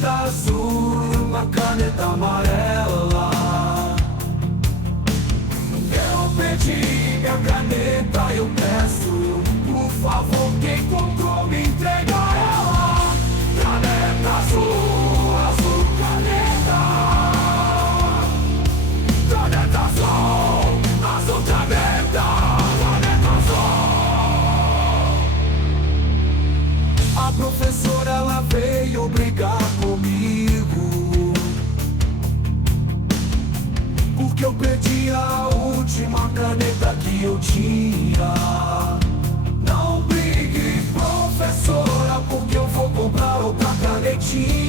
caneta azul e uma caneta amarela. Eu pedi minha caneta, eu peço, por favor, quem comprou me entrega ela. Caneta azul, azul caneta. Caneta azul, azul caneta. Caneta azul. A professora, ela veio brigar comigo, porque eu perdi a última caneta que eu tinha. Não brigue, professora, porque eu vou comprar outra canetinha.